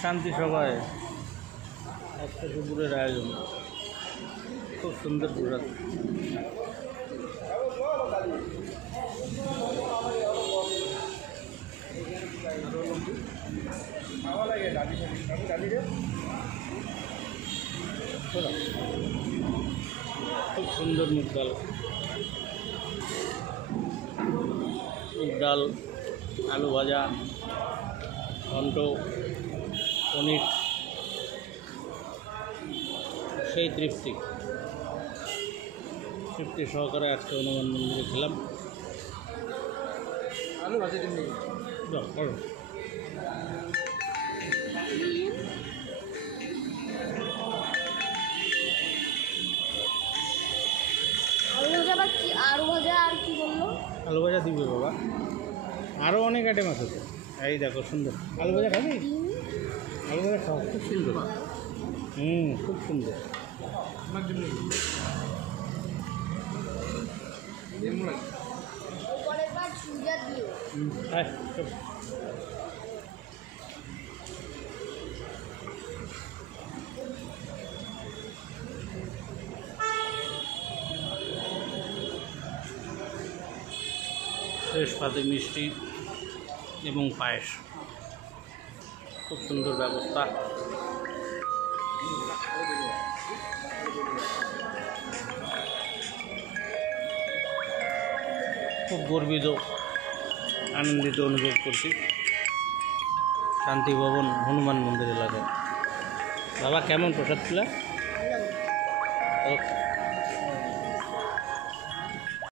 শান্তি সভায় একটা দুপুরের আয়োজন, খুব সুন্দর প্রসাদ। খুব সুন্দর মুগ ডাল, আলু ভাজা, ঘন্ট, পনির, সেই তৃপ্তি সহকারে আজকে হনুমান মন্দিরে খেলাম। আলু ভাজা দিন আলু ভাজা আর কি বললো? আলু ভাজা দিবে বাবা, আরও অনেক আইটেম আছে তো। এই দেখো সুন্দর আলু ভাজা খাবি? আলু ভাজা খাও, খুব সুন্দর। খুব সুন্দর। শেষ পাতে মিষ্টি এবং পায়েস, খুব সুন্দর ব্যবস্থা। খুব গর্বিত, আনন্দিত অনুভব করছি শান্তি ভবন হনুমান মন্দির এলাকায়। বাবা কেমন প্রসাদ ছিল? ওকে।